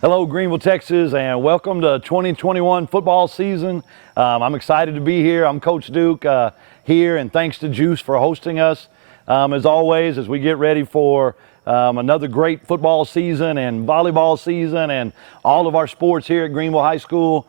Hello, Greenville, Texas, and welcome to 2021 football season. I'm excited to be here. I'm Coach Duke here, and thanks to GEUS for hosting us. As always, as we get ready for another great football season and volleyball season and all of our sports here at Greenville High School.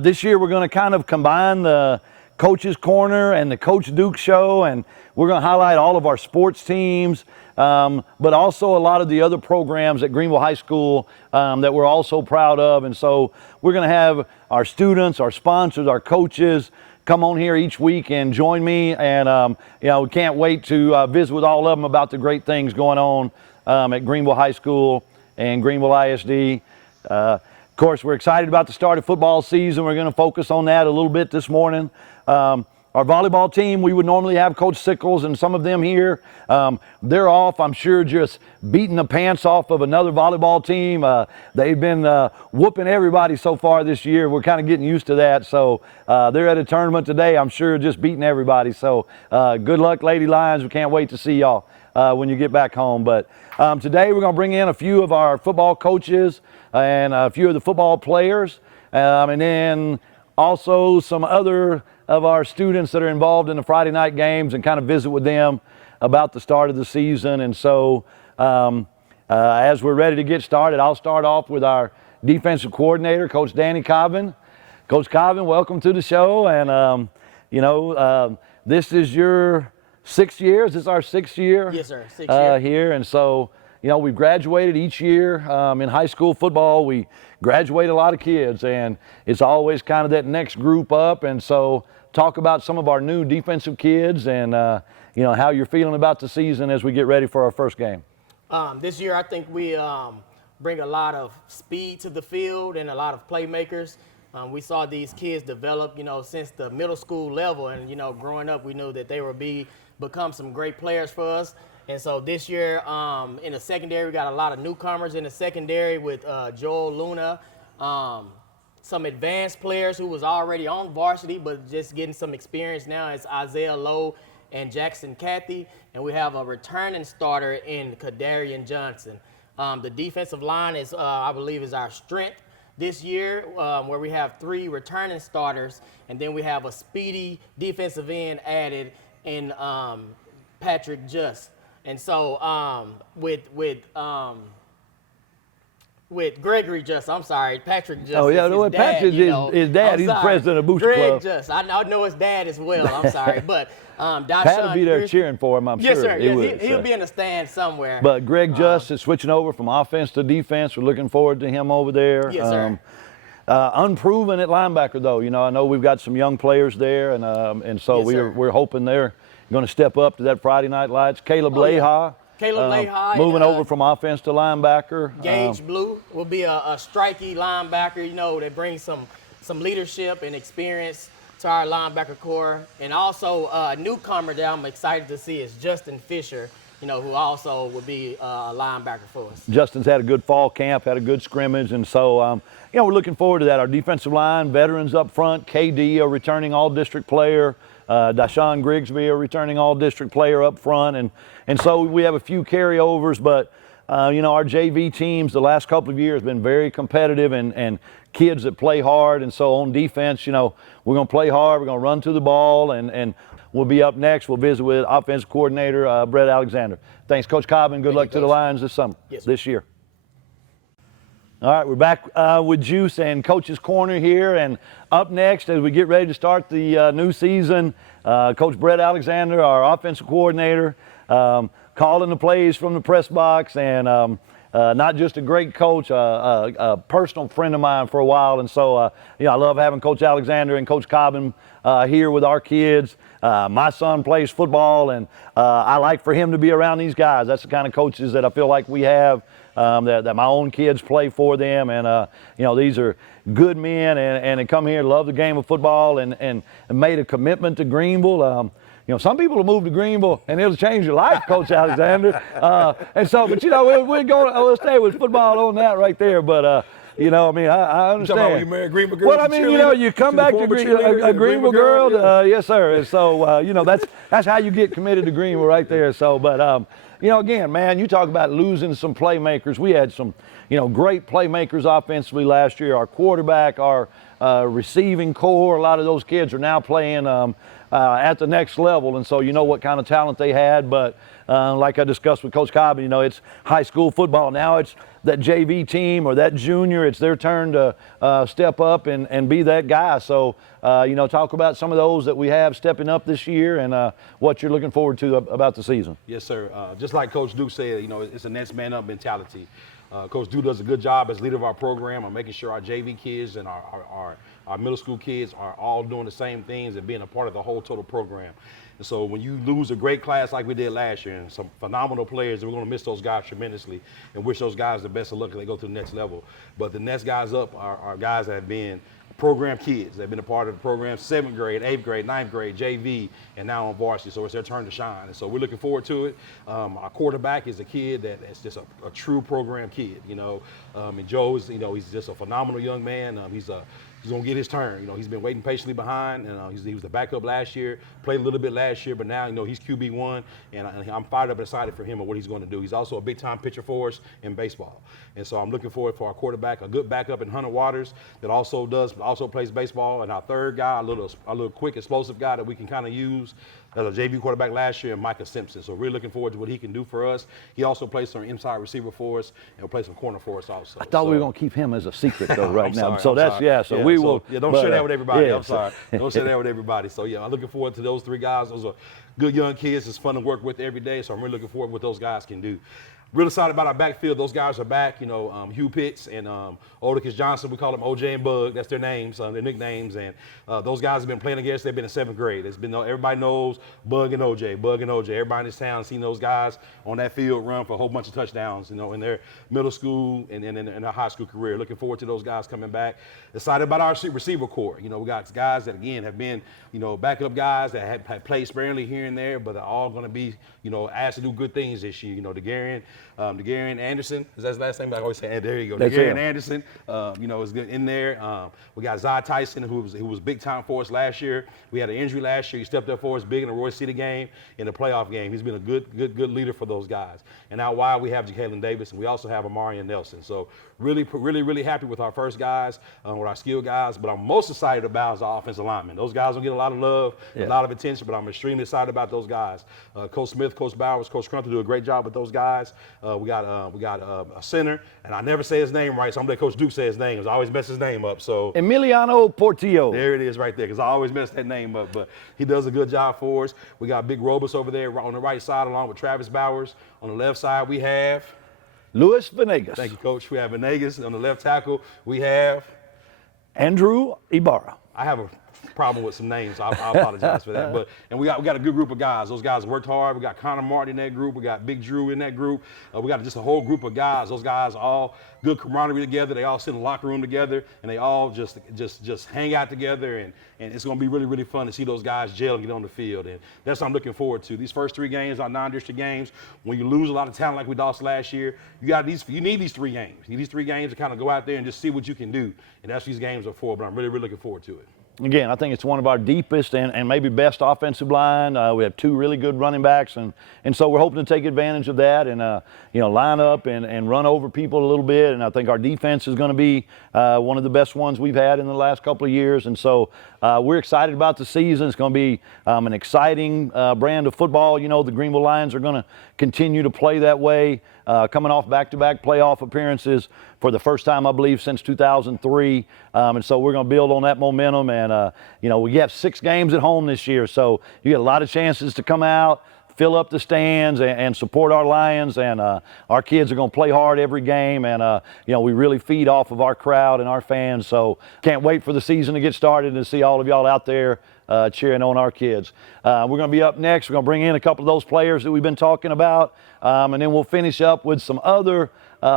This year we're going to kind of combine the Coach's Corner and the Coach Duke Show, and we're going to highlight all of our sports teams, but also a lot of the other programs at Greenville High School that we're also proud of. And so we're going to have our students, our sponsors, our coaches come on here each week and join me. And we can't wait to visit with all of them about the great things going on at Greenville High School and Greenville ISD. Of course, we're excited about the start of football season. We're going to focus on that a little bit this morning. Our volleyball team, we would normally have Coach Sickles and some of them here. They're off, I'm sure, just beating the pants off of another volleyball team. They've been whooping everybody so far this year. We're kind of getting used to that. So they're at a tournament today, I'm sure, just beating everybody. So good luck, Lady Lions. We can't wait to see y'all when you get back home. But today we're going to bring in a few of our football coaches and a few of the football players, and then also some other of our students that are involved in the Friday night games and kind of visit with them about the start of the season. And so as we're ready to get started, I'll start off with our defensive coordinator, Coach Danny Cobbin. Coach Cobbin, welcome to the show. And, this is your 6th year. Is this our 6th year? Yes, sir. 6th year. Here. And so, we've graduated each year in high school football. We graduate a lot of kids, and it's always kind of that next group up. And so talk about some of our new defensive kids and, how you're feeling about the season as we get ready for our first game. This year, I think we bring a lot of speed to the field and a lot of playmakers. We saw these kids develop, since the middle school level. And, growing up, we knew that they would become some great players for us. And so this year in the secondary, we got a lot of newcomers in the secondary with Joel Luna, some advanced players who was already on varsity but just getting some experience now. It's Isaiah Lowe and Jackson Cathy. And we have a returning starter in Darren Johnson. The defensive line is, I believe, is our strength this year, where we have 3 returning starters. And then we have a speedy defensive end added in Patrick Just. And so with Gregory Just, Patrick Just. Oh, yeah, Patrick is his dad. He's the president of Booster Club. Just, I know his dad as well. I'm sorry. But Daishon Pat will be there cheering for him, I'm yes, sure. Sir. Yes, he'll be in the stand somewhere. But Greg Just is switching over from offense to defense. We're looking forward to him over there. Yes, sir. Unproven at linebacker, though. I know we've got some young players there, and so yes, we're hoping they're going to step up to that Friday Night Lights. Caleb Leha. Moving over from offense to linebacker. Gage Blue will be a striky linebacker, that brings some leadership and experience to our linebacker core. And also a newcomer that I'm excited to see is Justin Fisher, who also will be a linebacker for us. Justin's had a good fall camp, had a good scrimmage, and so, we're looking forward to that. Our defensive line, veterans up front, KD, a returning all-district player, Daishon Grigsby, a returning all-district player up front, and so we have a few carryovers, but our JV teams the last couple of years have been very competitive and kids that play hard. And so on defense, we're going to play hard, we're going to run to the ball, and we'll be up next. We'll visit with offensive coordinator Brett Alexander. Thanks, Coach Cobbin. Good luck to the Lions this year. All right, we're back with GEUS and Coach's Corner here, and up next as we get ready to start the new season, Coach Brett Alexander, our offensive coordinator, calling the plays from the press box, and not just a great coach, a personal friend of mine for a while. And so, I love having Coach Alexander and Coach Cobbin here with our kids. My son plays football, and I like for him to be around these guys. That's the kind of coaches that I feel like we have, that my own kids play for them. And, these are good men, and they come here, love the game of football, and made a commitment to Greenville. Some people will move to Greenville and it'll change your life, Coach Alexander. And so, but we'll stay with football on that right there. But You know, I mean, I understand. You talking about when you married Greenville girl? Well, I mean, you know, you come back to a Greenville girl, yeah. yes, sir. And so, you know, that's how you get committed to Greenville right there. So, but, you know, again, man, you talk about losing some playmakers. We had some, you know, great playmakers offensively last year. Our quarterback, our receiving core, a lot of those kids are now playing at the next level. And so you know what kind of talent they had. But like I discussed with Coach Cobb, you know, it's high school football. Now it's that JV team or that junior. It's their turn to step up and be that guy. So, you know, talk about some of those that we have stepping up this year and what you're looking forward to about the season. Yes, sir. Just like Coach Duke said, you know, it's a next man up mentality. Coach Duke does a good job as leader of our program on making sure our JV kids and our middle school kids are all doing the same things and being a part of the whole total program. And so when you lose a great class like we did last year and some phenomenal players, we're going to miss those guys tremendously and wish those guys the best of luck as they go to the next level. But the next guys up are guys that have been program kids. They've been a part of the program 7th grade, 8th grade, 9th grade, JV, and now on varsity. So it's their turn to shine. And so we're looking forward to it. Our quarterback is a kid that's just a true program kid, you know. And Joe's, you know, he's just a phenomenal young man. He's going to get his turn. You know, he's been waiting patiently behind, and he was the backup last year, played a little bit last year, but now, you know, he's QB1, and I'm fired up and excited for him and what he's going to do. He's also a big-time pitcher for us in baseball. And so I'm looking forward for our quarterback, a good backup in Hunter Waters that also plays baseball, and our third guy, a little quick, explosive guy that we can kind of use as a JV quarterback last year, and Micah Simpson. So we're looking forward to what he can do for us. He also plays some inside receiver for us and will play some corner for us also. I thought we were going to keep him as a secret though right now. Sorry, so that's sorry. so we will. Yeah, don't share that with everybody. Yeah, I'm sorry. Don't share that with everybody. So yeah, I'm looking forward to those three guys. Those are good young kids. It's fun to work with every day. So I'm really looking forward to what those guys can do. Real excited about our backfield. Those guys are back. You know, Hugh Pitts and Ortega Johnson. We call them OJ and Bug. That's their names, their nicknames. And those guys have been playing against. They've been in 7th grade. It's been everybody knows Bug and OJ. Bug and OJ. Everybody in this town has seen those guys on that field run for a whole bunch of touchdowns. You know, in their middle school and in their high school career. Looking forward to those guys coming back. Excited about our receiver corps. You know, we got guys that again have been, you know, backup guys that have played sparingly here and there, but they're all going to be, you know, asked to do good things this year. You know, DeGarren Anderson, is that his last name? I always say, there you go. DeGarren Anderson, you know, is good in there. We got Zy Tyson, who was big time for us last year. We had an injury last year. He stepped up for us big in the Roy City game, in the playoff game. He's been a good leader for those guys. And now wide, we have Jalen Davis, and we also have Amarian Nelson. So really happy with our first guys, with our skilled guys. But I'm most excited about is our offensive linemen. Those guys don't get a lot of love, a lot of attention, but I'm extremely excited about those guys. Coach Smith, Coach Bowers, Coach Crump do a great job with those guys. We got a center, and I never say his name right, so I'm going to let Coach Duke say his name, because I always mess his name up. So Emiliano Portillo. There it is right there, because I always mess that name up, but he does a good job for us. We got Big Robus over there on the right side, along with Travis Bowers. On the left side, we have Luis Venegas. Thank you, Coach. We have Venegas. On the left tackle, we have Andrew Ibarra. I have a problem with some names, so I apologize for that. And we got a good group of guys. Those guys worked hard. We got Connor Martin in that group. We got Big Drew in that group. We got just a whole group of guys. Those guys all good camaraderie together. They all sit in the locker room together, and they all just hang out together. And it's going to be really fun to see those guys gel and get on the field. And that's what I'm looking forward to. These first 3 games are non-district games. When you lose a lot of talent like we lost last year, you need these 3 games. You need these 3 games to kind of go out there and just see what you can do. And that's what these games are for. But I'm really looking forward to it. Again, I think it's one of our deepest and maybe best offensive line. We have 2 really good running backs, and so we're hoping to take advantage of that and you know, line up and run over people a little bit. And I think our defense is going to be one of the best ones we've had in the last couple of years. And so we're excited about the season. It's going to be an exciting brand of football. You know, the Greenville Lions are going to continue to play that way, coming off back-to-back playoff appearances for the first time, I believe, since 2003. And so we're going to build on that momentum. And, you know, we have 6 games at home this year. So you get a lot of chances to come out, fill up the stands, and support our Lions. And our kids are going to play hard every game. And, you know, we really feed off of our crowd and our fans. So can't wait for the season to get started and see all of y'all out there cheering on our kids. We're going to be up next. We're going to bring in a couple of those players that we've been talking about. And then we'll finish up with some other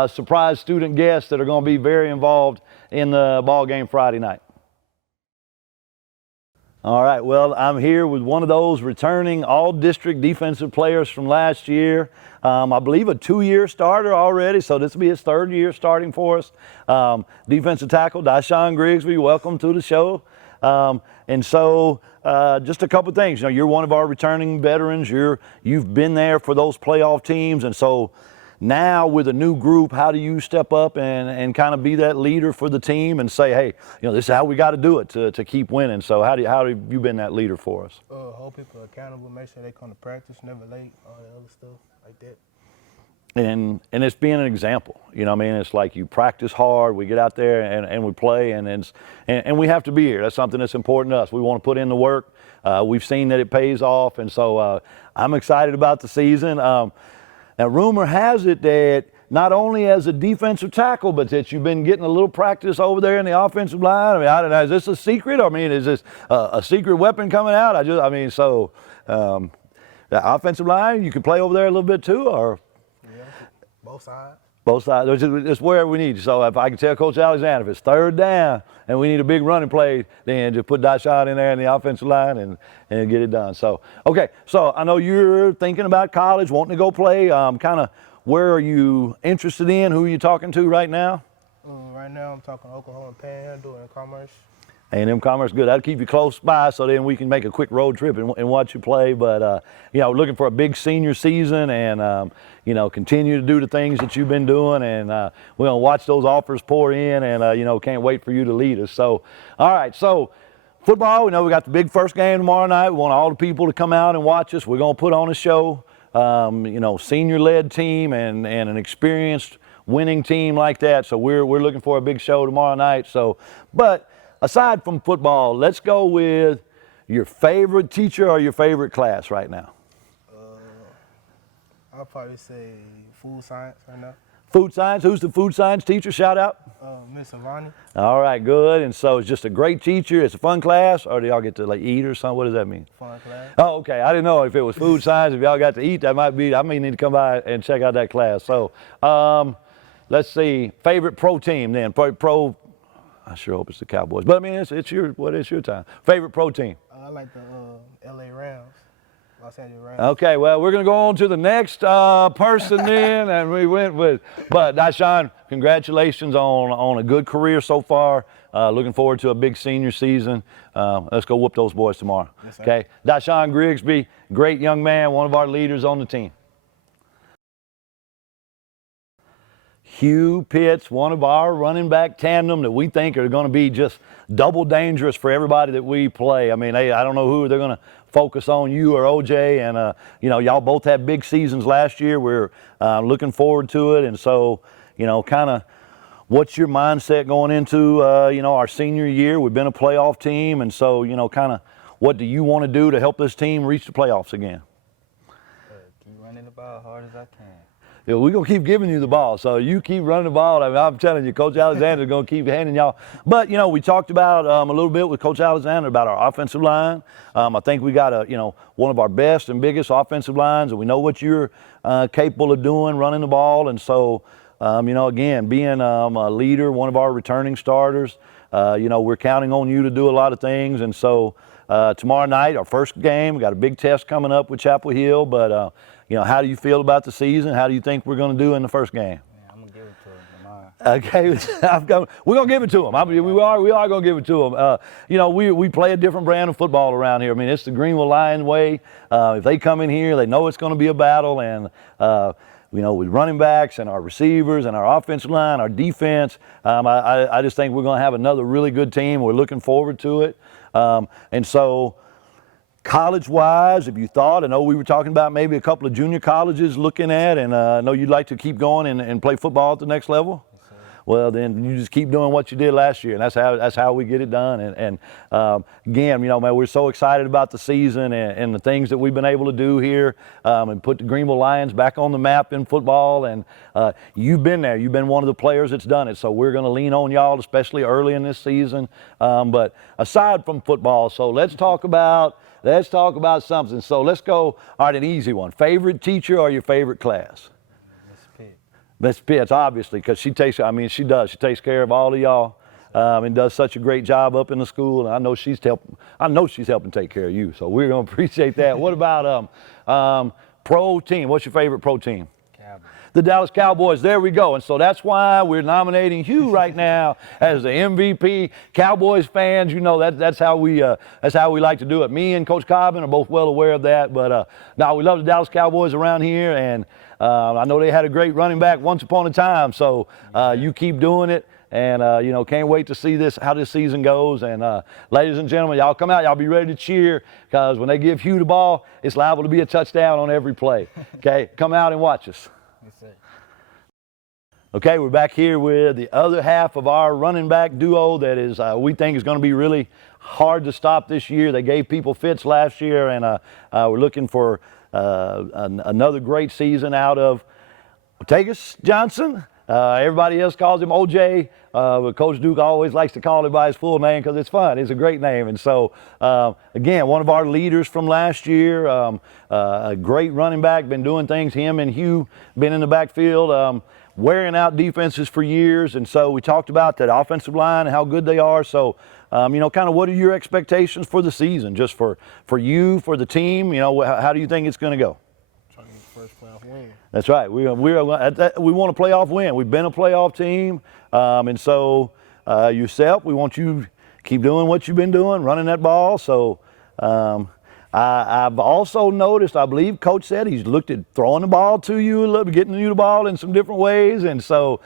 surprise student guests that are going to be very involved in the ball game Friday night. All right, well, I'm here with one of those returning all-district defensive players from last year. I believe a 2-year starter already, so this will be his 3rd year starting for us. Defensive tackle, Daishon Grigsby, welcome to the show. Just a couple things. You know, you're one of our returning veterans. You've been there for those playoff teams, and so now with a new group, how do you step up and kind of be that leader for the team and say, hey, you know, this is how we got to do it to keep winning. So how have you been that leader for us? Hold people accountable, make sure they come to practice, never late, all that other stuff like that. And it's being an example. You know what I mean? It's like you practice hard, we get out there and we play, and we have to be here. That's something that's important to us. We want to put in the work. We've seen that it pays off, and so I'm excited about the season. Now, rumor has it that not only as a defensive tackle, but that you've been getting a little practice over there in the offensive line. I mean, I don't know, is this a secret? I mean, is this a secret weapon coming out? The offensive line, you can play over there a little bit too, or? Yeah, both sides. Both sides. It's where we need. So if I can tell Coach Alexander, if it's 3rd down and we need a big running play, then just put Daishon in there in the offensive line and get it done. So, okay. So I know you're thinking about college, wanting to go play. Kind of where are you interested in? Who are you talking to right now? Right now I'm talking Oklahoma Panhandle and Commerce. A&M Commerce, good. That'll keep you close by, so then we can make a quick road trip and watch you play. But you know, looking for a big senior season, and you know, continue to do the things that you've been doing, and we're gonna watch those offers pour in, and you know, can't wait for you to lead us. So, all right, so football. We know we got the big first game tomorrow night. We want all the people to come out and watch us. We're gonna put on a show. You know, senior-led team and an experienced winning team like that. So we're looking for a big show tomorrow night. So, but aside from football, let's go with your favorite teacher or your favorite class right now. I'll probably say food science right now. Food science, who's the food science teacher? Shout out. Miss Avani. All right, good. And so it's just a great teacher. It's a fun class, or do y'all get to like eat or something? What does that mean? Fun class. Oh, okay. I didn't know if it was food science. If y'all got to eat, I may need to come by and check out that class. So let's see. Favorite pro team then. Pro. I sure hope it's the Cowboys. But I mean, it's your time. Favorite pro team? I like the LA Rams. Los Angeles Rams. Okay, well, we're going to go on to the next person then, and we went with, but Daishon, congratulations on a good career so far. Looking forward to a big senior season. Let's go whoop those boys tomorrow. Yes, sir. Okay, Daishon Grigsby, great young man, one of our leaders on the team. Hugh Pitts, one of our running back tandem that we think are going to be just double dangerous for everybody that we play. I mean, I don't know who they're going to focus on, you or OJ, and you know, y'all both had big seasons last year. We're looking forward to it, and so, you know, kind of what's your mindset going into you know, our senior year? We've been a playoff team, and so, you know, kind of what do you want to do to help this team reach the playoffs again? Keep running the ball as hard as I can. Yeah, we're going to keep giving you the ball. So you keep running the ball. I mean, I'm telling you, Coach Alexander is going to keep handing y'all. But, you know, we talked about a little bit with Coach Alexander about our offensive line. I think we got one of our best and biggest offensive lines, and we know what you're capable of doing, running the ball. And so, you know, again, being a leader, one of our returning starters, you know, we're counting on you to do a lot of things. And so tomorrow night, our first game, we got a big test coming up with Chapel Hill. But, you know, how do you feel about the season? How do you think we're going to do in the first game? Yeah, I'm going to give it to them. Okay, we're going to give it to them. I mean, we are going to give it to them. You know, we play a different brand of football around here. I mean, it's the Greenville Lion way. If they come in here, they know it's going to be a battle. And, you know, with running backs and our receivers and our offensive line, our defense, I just think we're going to have another really good team. We're looking forward to it. And so, college-wise, if you thought, I know we were talking about maybe a couple of junior colleges looking at, and I know you'd like to keep going and play football at the next level. Yes, sir. Well, then you just keep doing what you did last year, and that's how we get it done. And again, you know, man, we're so excited about the season and the things that we've been able to do here, and put the Greenville Lions back on the map in football. And you've been there. You've been one of the players that's done it. So we're going to lean on y'all, especially early in this season. But aside from football, so let's talk about something. So let's go, all right, an easy one. Favorite teacher or your favorite class? Miss Pitts. Miss Pitts, obviously, because she takes care of all of y'all. and does such a great job up in the school. And I know she's helping take care of you. So we're going to appreciate that. What about pro team? What's your favorite pro team? Cowboys. The Dallas Cowboys. There we go. And so that's why we're nominating Hugh right now as the MVP. Cowboys fans, you know that's how we like to do it. Me and Coach Cobbin are both well aware of that. But no, we love the Dallas Cowboys around here, and I know they had a great running back once upon a time. So you keep doing it. And, you know, can't wait to see how this season goes. And, ladies and gentlemen, y'all come out. Y'all be ready to cheer, because when they give Hugh the ball, it's liable to be a touchdown on every play. Okay? Come out and watch us. Yes, sir. Okay, we're back here with the other half of our running back duo that is we think is going to be really hard to stop this year. They gave people fits last year, and we're looking for another great season out of Ortega Johnson. Everybody else calls him OJ, but Coach Duke always likes to call him by his full name because it's fun. It's a great name. And so, again, one of our leaders from last year, a great running back, been doing things. Him and Hugh been in the backfield, wearing out defenses for years. And so we talked about that offensive line and how good they are. So, you know, kind of what are your expectations for the season, just for you, for the team? You know, how do you think it's going to go? Trying to get the first playoff win. That's right. We want a playoff win. We've been a playoff team, and so yourself, we want you to keep doing what you've been doing, running that ball. So I've also noticed, I believe Coach said he's looked at throwing the ball to you a little, getting you the ball in some different ways, and so.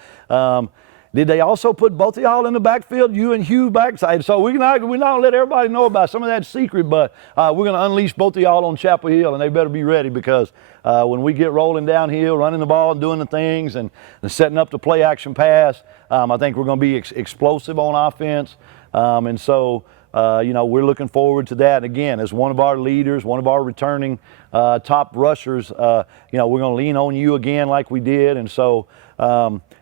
Did they also put both of y'all in the backfield, you and Hugh backside? So we're not going to let everybody know about some of that secret, but we're going to unleash both of y'all on Chapel Hill, and they better be ready, because when we get rolling downhill, running the ball and doing the things and setting up the play action pass, I think we're going to be explosive on offense. And so, you know, we're looking forward to that. And again, as one of our leaders, one of our returning top rushers, you know, we're going to lean on you again like we did. And so,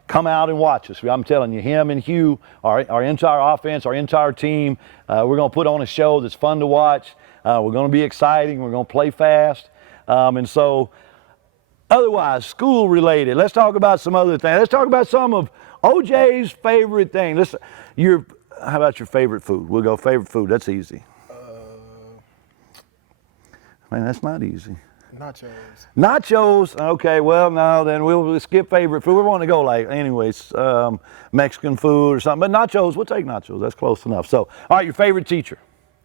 come out and watch us. I'm telling you, him and Hugh, our entire offense, our entire team, we're going to put on a show that's fun to watch. We're going to be exciting. We're going to play fast. And so, otherwise, school related, let's talk about some other things. Let's talk about some of OJ's favorite things. How about your favorite food? We'll go favorite food. That's easy. Man, that's not easy. Nachos. Nachos. Okay, well, no, then we'll skip favorite food. We want to go Mexican food or something. But nachos, we'll take nachos. That's close enough. So, all right, your favorite teacher?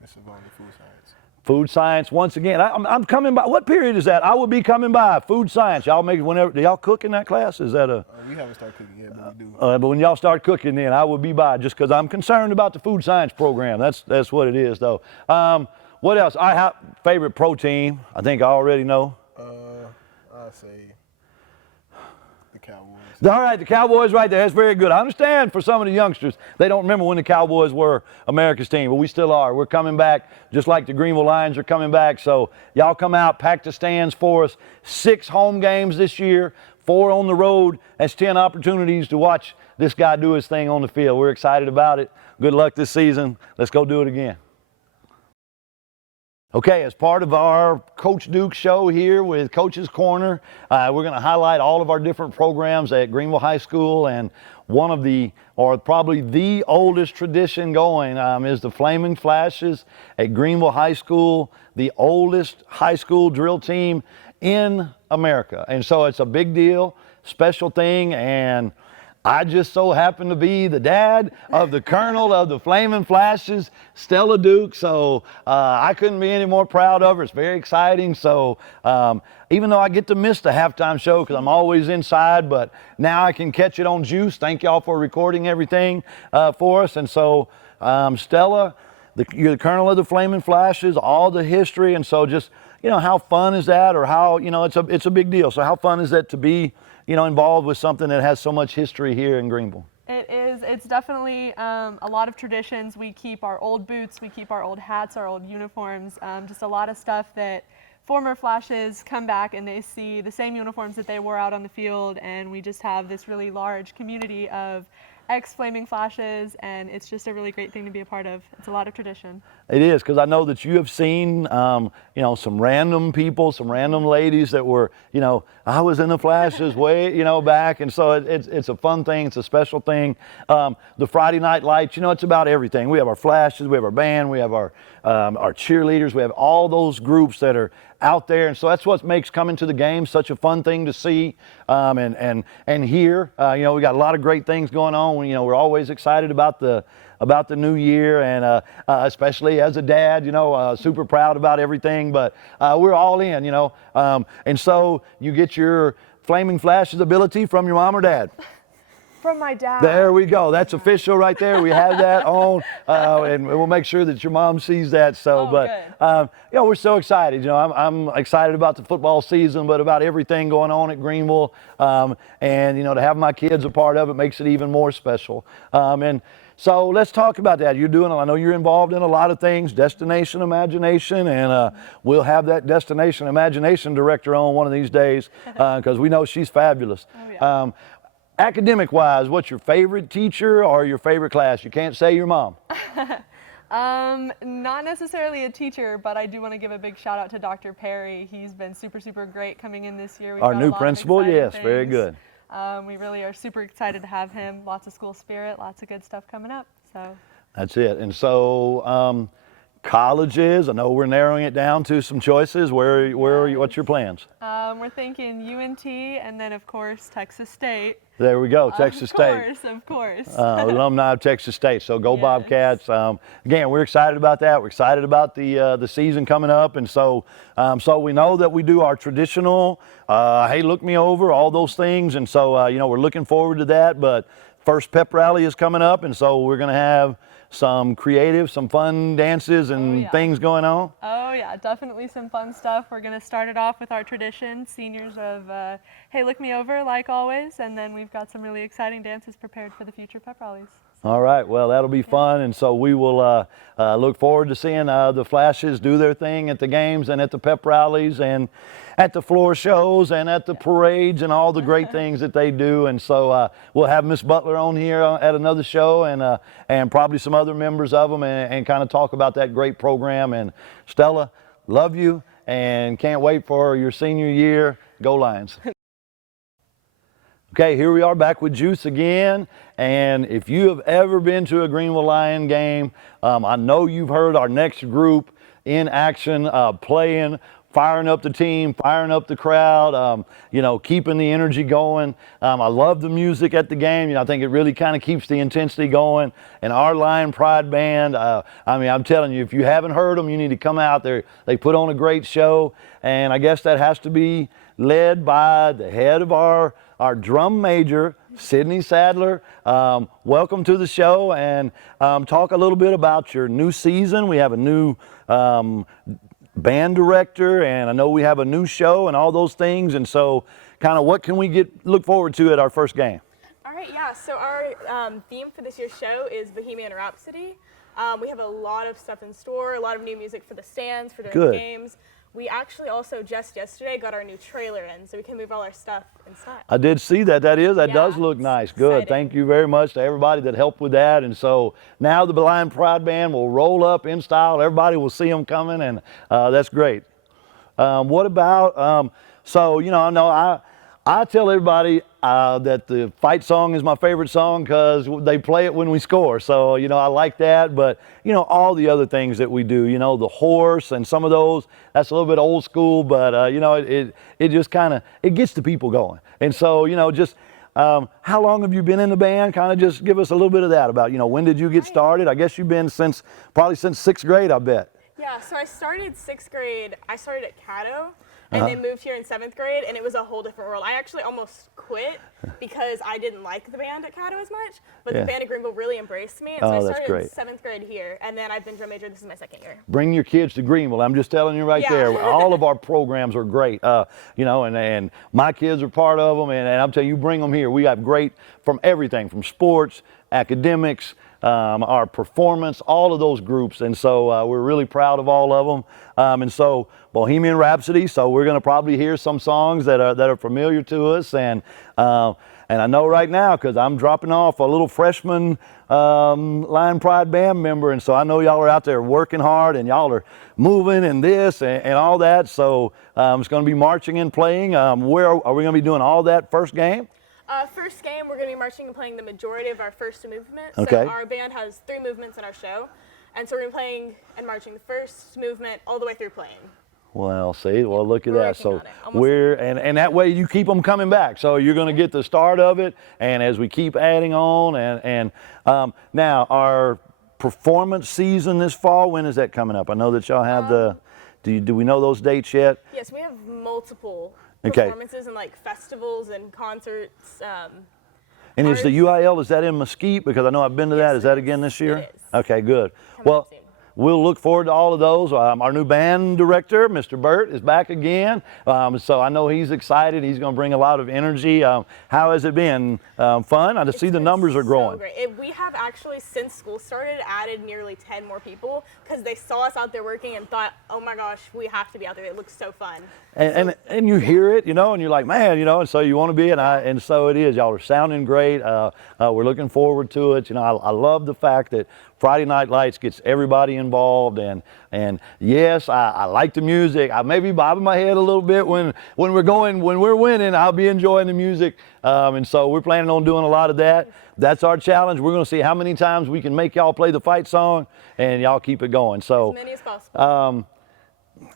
Mr. Bowman, food science. Food science. Once again, I'm coming by. What period is that? I will be coming by. Food science. Y'all make it whenever. Do y'all cook in that class? Is that a? We haven't started cooking yet, but we do. But when y'all start cooking, then I will be by, just because I'm concerned about the food science program. That's what it is, though. What else? I have favorite pro team. I think I already know. I'd say the Cowboys. All right, the Cowboys right there. That's very good. I understand for some of the youngsters, they don't remember when the Cowboys were America's team, but we still are. We're coming back just like the Greenville Lions are coming back. So y'all come out, pack the stands for us. 6 home games this year, 4 on the road. That's 10 opportunities to watch this guy do his thing on the field. We're excited about it. Good luck this season. Let's go do it again. Okay, as part of our Coach Duke show here with Coach's Corner, we're going to highlight all of our different programs at Greenville High School, and one of the, or probably the oldest tradition going is the Flaming Flashes at Greenville High School, the oldest high school drill team in America. And so it's a big deal, special thing, and I just so happen to be the dad of the colonel of the Flaming Flashes, Stella Duke, so I couldn't be any more proud of her. It's very exciting. So even though I get to miss the halftime show because I'm always inside, but now I can catch it on GEUS. Thank y'all for recording everything for us. And so Stella, you're the colonel of the Flaming Flashes, all the history, and so just, you know, how fun is that, or how, you know, it's a big deal. So how fun is that to be, you know, involved with something that has so much history here in Greenville? It is. It's definitely a lot of traditions. We keep our old boots, we keep our old hats, our old uniforms, just a lot of stuff that former Flashes come back and they see the same uniforms that they wore out on the field, and we just have this really large community of ex-Flaming Flashes, and it's just a really great thing to be a part of. It's a lot of tradition. It is, because I know that you have seen, you know, some random people, some random ladies that were, you know, I was in the Flashes way, you know, back, and so it's a fun thing, it's a special thing. The Friday Night Lights, you know, it's about everything. We have our Flashes, we have our band, we have our cheerleaders, we have all those groups that are out there, and so that's what makes coming to the game such a fun thing to see and hear. You know, we got a lot of great things going on. You know, we're always excited about the new year, and especially as a dad, you know, super proud about everything. But we're all in, you know, and so you get your Flaming Flashes ability from your mom or dad. From my dad. There we go. That's official right there. We have that on, and we'll make sure that your mom sees that. So, you know, we're so excited. You know, I'm excited about the football season, but about everything going on at Greenville, and you know, to have my kids a part of it makes it even more special. And so let's talk about that. I know you're involved in a lot of things, Destination Imagination, and we'll have that Destination Imagination director on one of these days, because we know she's fabulous. Oh, yeah. Academic-wise, what's your favorite teacher or your favorite class? You can't say your mom. Not necessarily a teacher, but I do want to give a big shout out to Dr. Perry. He's been super, super great coming in this year. Our new principal, yes, very good. We really are super excited to have him. Lots of school spirit, lots of good stuff coming up. So that's it. And so colleges, I know we're narrowing it down to some choices. Where are you? What's your plans? We're thinking UNT, and then of course Texas State. There we go, Texas State. Of course. Alumni of Texas State, so go Yes. Bobcats. Again, we're excited about that. We're excited about the season coming up, and so we know that we do our traditional, hey, look me over, all those things, and so you know, we're looking forward to that. But first pep rally is coming up, and so we're going to have some creative, some fun dances and things going on. Oh yeah, definitely some fun stuff. We're going to start it off with our tradition, seniors of Hey Look Me Over, like always, and then we've got some really exciting dances prepared for the future pep rallies. All right, well, that'll be fun, and so we will look forward to seeing the Flashes do their thing at the games and at the pep rallies and at the floor shows and at the parades and all the great things that they do. And so we'll have Miss Butler on here at another show, and probably some other members of them, and kind of talk about that great program. And Stella, love you, and can't wait for your senior year. Go Lions. Okay, here we are back with GEUS again, and if you have ever been to a Greenville Lion game, I know you've heard our next group in action, playing, firing up the team, firing up the crowd, you know, keeping the energy going. I love the music at the game. You know, I think it really kind of keeps the intensity going. And our Lion Pride Band, I mean, I'm telling you, if you haven't heard them, you need to come out there. They put on a great show, and I guess that has to be led by the head of our drum major, Sydney Sadler. Welcome to the show, and talk a little bit about your new season. We have a new band director, and I know we have a new show and all those things, and so kind of what can we look forward to at our first game? All right, yeah, so our theme for this year's show is Bohemian Rhapsody. We have a lot of stuff in store, a lot of new music for the stands, for during the games. We actually also just yesterday got our new trailer in, so we can move all our stuff inside. I did see that. That does look nice. Good. Exciting. Thank you very much to everybody that helped with that. And so now the Lion Pride Band will roll up in style. Everybody will see them coming, and that's great. What about, so, you know, I tell everybody that the fight song is my favorite song because they play it when we score. So, you know, I like that. But, you know, all the other things that we do, you know, the horse and some of those, that's a little bit old school. But, you know, it just kind of, it gets the people going. And so, you know, just how long have you been in the band? Kind of just give us a little bit of that about, you know, when did you get started? I guess you've been probably since 6th grade, I bet. Yeah, so I started 6th grade. I started at Caddo. And then moved here in 7th grade, and it was a whole different world. I actually almost quit because I didn't like the band at Caddo as much, but the band at Greenville really embraced me, and so I started 7th grade here, and then I've been drum major. This is my 2nd year. Bring your kids to Greenville. I'm just telling you right there. All of our programs are great, you know, and my kids are part of them, and I'm telling you, bring them here. We have great from everything, from sports, academics, our performance, all of those groups. And so we're really proud of all of them. And so Bohemian Rhapsody, so we're going to probably hear some songs that are familiar to us. And I know right now, because I'm dropping off a little freshman Lion Pride band member, and so I know y'all are out there working hard, and y'all are moving and this and all that. So it's going to be marching and playing. Where are we going to be doing all that first game? First game, we're going to be marching and playing the majority of our first movement. Okay. So our band has 3 movements in our show. And so we're going to be playing and marching the first movement all the way through playing. Well, see, well, look at We're that. working So on it. Almost we're, and that way you keep them coming back. So you're going to get the start of it. And as we keep adding on, now our performance season this fall, when is that coming up? I know that y'all have do we know those dates yet? Yes, we have multiple Okay. performances and like festivals and concerts. And is the UIL, is that in Mesquite? Because I know I've been to that. Yes, Is that it again is. this year? It is. Okay, good. Coming Well, up soon. we'll look forward to all of those. Our new band director, Mr. Burt, is back again. So I know he's excited. He's going to bring a lot of energy. How has it been? Fun? I just see the been numbers are so growing. great. We have actually, since school started, added nearly 10 more people because they saw us out there working and thought, oh my gosh, we have to be out there. It looks so fun. And you hear it, and you're like, man, and so you want to be, and so it is. Y'all are sounding great. We're looking forward to it. I love the fact that Friday Night Lights gets everybody involved, and yes, I like the music. I may be bobbing my head a little bit when we're winning. I'll be enjoying the music, and so we're planning on doing a lot of that. That's our challenge. We're going to see how many times we can make y'all play the fight song, and y'all keep it going. So As many as possible.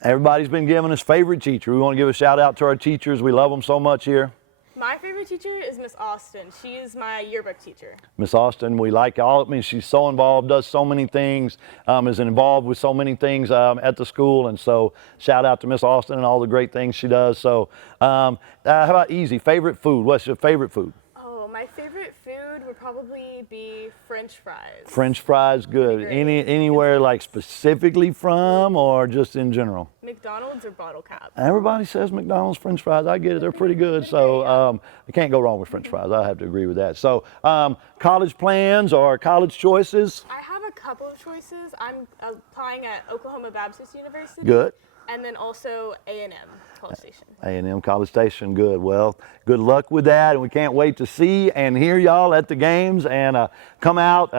everybody's been giving us favorite teacher. We want to give a shout out to our teachers. We love them so much here. My favorite teacher is Miss Austin. She is my yearbook teacher. Miss Austin, we like all. I mean, she's so involved, does so many things, is involved with so many things at the school, and so shout out to Miss Austin and all the great things she does. So, how about easy favorite food? What's your favorite food? Oh, my favorite food would probably be French fries. French fries, good. Great. Anywhere like specifically from, or just in general? McDonald's or Bottle Cap? Everybody says McDonald's French fries. I get it. They're pretty good. So I can't go wrong with French fries. I have to agree with that. So college plans or college choices? I have a couple of choices. I'm applying at Oklahoma Baptist University. Good. And then also A&M College Station. A&M College Station, good. Well, good luck with that, and we can't wait to see and hear y'all at the games, and come out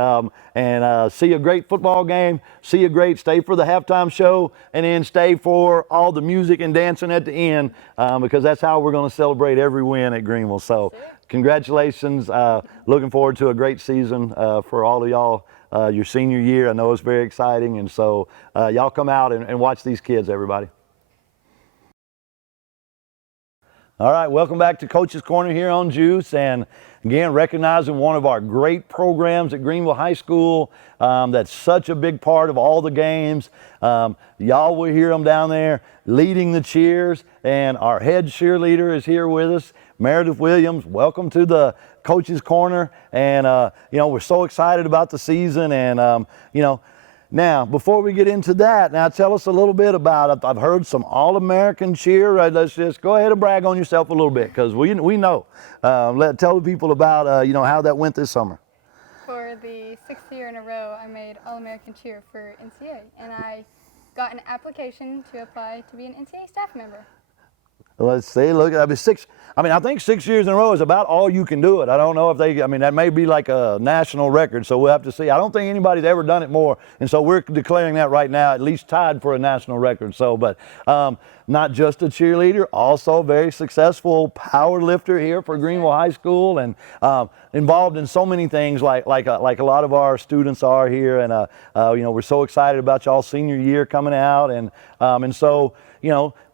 and see a great football game, stay for the halftime show, and then stay for all the music and dancing at the end, because that's how we're going to celebrate every win at Greenville. So congratulations. Looking forward to a great season for all of y'all. Your senior year, I know it's very exciting, and so y'all come out and watch these kids, everybody. All right, welcome back to Coach's Corner here on GEUS, and again, recognizing one of our great programs at Greenville High School that's such a big part of all the games. Y'all will hear them down there leading the cheers, and our head cheerleader is here with us, Meredith Williams. Welcome to the Coach's Corner, and we're so excited about the season, and now before we get into that, now tell us a little bit about it. I've heard some All-American cheer. Let's just go ahead and brag on yourself a little bit, because we know. Tell the people about how that went this summer. For the 6th year in a row, I made All-American cheer for NCA, and I got an application to apply to be an NCA staff member. Let's see. Look, I think 6 years in a row is about all you can do it. I don't know if that may be like a national record, so we'll have to see. I don't think anybody's ever done it more, and so we're declaring that right now, at least tied for a national record. So, but not just a cheerleader, also a very successful power lifter here for Greenville High School, and involved in so many things like a lot of our students are here, and we're so excited about y'all senior year coming out, and so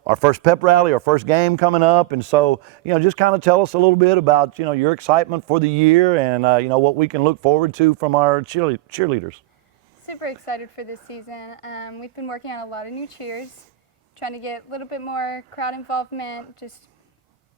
our first pep rally, our first game coming up, and so just kind of tell us a little bit about your excitement for the year, and what we can look forward to from our cheerleaders. Super excited for this season. We've been working on a lot of new cheers, trying to get a little bit more crowd involvement, just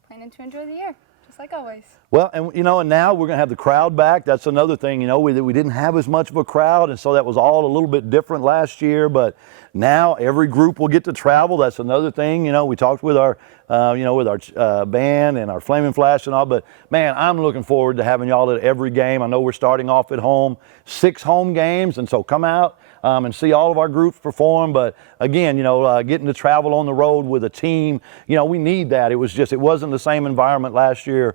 planning to enjoy the year. just like always. Well, and and now we're going to have the crowd back. That's another thing. We didn't have as much of a crowd, and so that was all a little bit different last year. But now every group will get to travel. That's another thing. We talked with our, band and our Flaming Flash and all. But man, I'm looking forward to having y'all at every game. I know we're starting off at home, 6 home games, and so come out and see all of our groups perform. But again, getting to travel on the road with a team, we need that. It wasn't the same environment last year.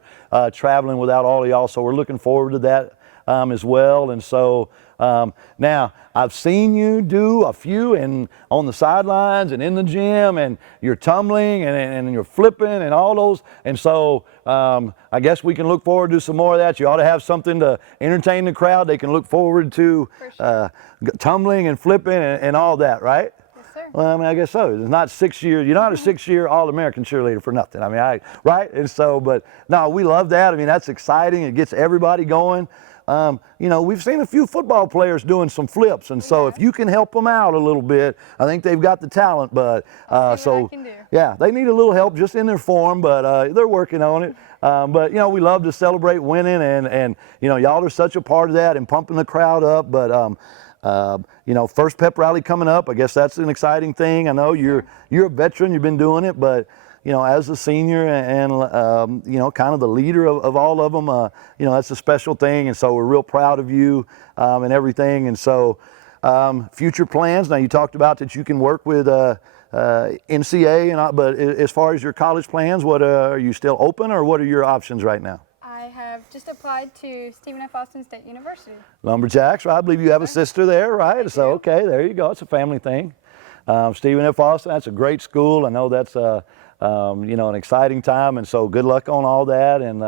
Traveling without all of y'all, so we're looking forward to that as well. And so now I've seen you do a few on the sidelines and in the gym, and you're tumbling and you're flipping and all those. And so I guess we can look forward to some more of that. You ought to have something to entertain the crowd. They can look forward to tumbling and flipping and all that, right? Well, I guess so. It's not 6 years. You're not a 6-year All-American cheerleader for nothing. Right? And so, but no, we love that. That's exciting. It gets everybody going. We've seen a few football players doing some flips, and so if you can help them out a little bit, I think they've got the talent. But yeah, they need a little help just in their form, but they're working on it. But we love to celebrate winning, and y'all are such a part of that and pumping the crowd up. But first pep rally coming up. I guess that's an exciting thing. I know you're a veteran. You've been doing it, but as a senior and kind of the leader of all of them, that's a special thing. And so we're real proud of you and everything. And so future plans. Now you talked about that you can work with NCA, but as far as your college plans, what are you still open, or what are your options right now? I have just applied to Stephen F. Austin State University. Lumberjacks, right? I believe you have a sister there, right? So, okay, there you go. It's a family thing. Stephen F. Austin, that's a great school. I know that's an exciting time, and so good luck on all that. And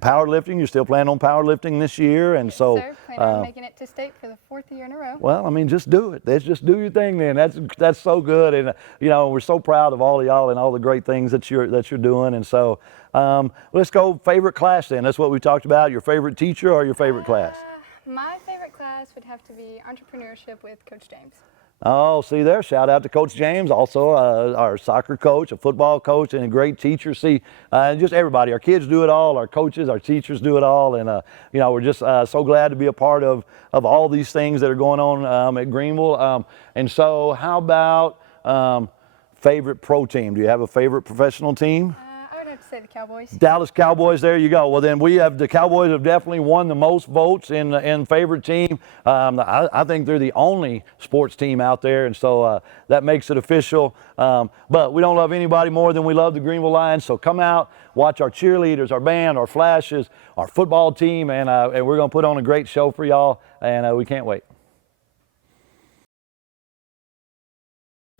powerlifting, you're still planning on powerlifting this year, and so Sir, planning on making it to state for the 4th year in a row. Well, just do it. Just do your thing then. That's so good, and we're so proud of all of y'all and all the great things that you're doing. And so let's go favorite class then. That's what we talked about. Your favorite teacher or your favorite class? My favorite class would have to be entrepreneurship with Coach James. Oh, see there, shout out to Coach James, also our soccer coach, a football coach, and a great teacher. See, just everybody, our kids do it all, our coaches, our teachers do it all, and we're just so glad to be a part of all these things that are going on at Greenville. And so how about favorite pro team? Do you have a favorite professional team? I would have to say the Cowboys. Dallas Cowboys, there you go. Well, then the Cowboys have definitely won the most votes in favorite team. I think they're the only sports team out there, and so that makes it official. But we don't love anybody more than we love the Greenville Lions, so come out, watch our cheerleaders, our band, our flashes, our football team, and we're going to put on a great show for y'all, and we can't wait.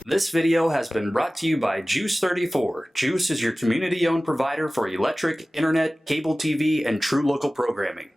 This video has been brought to you by GEUS 34. GEUS is your community-owned provider for electric, internet, cable TV, and true local programming.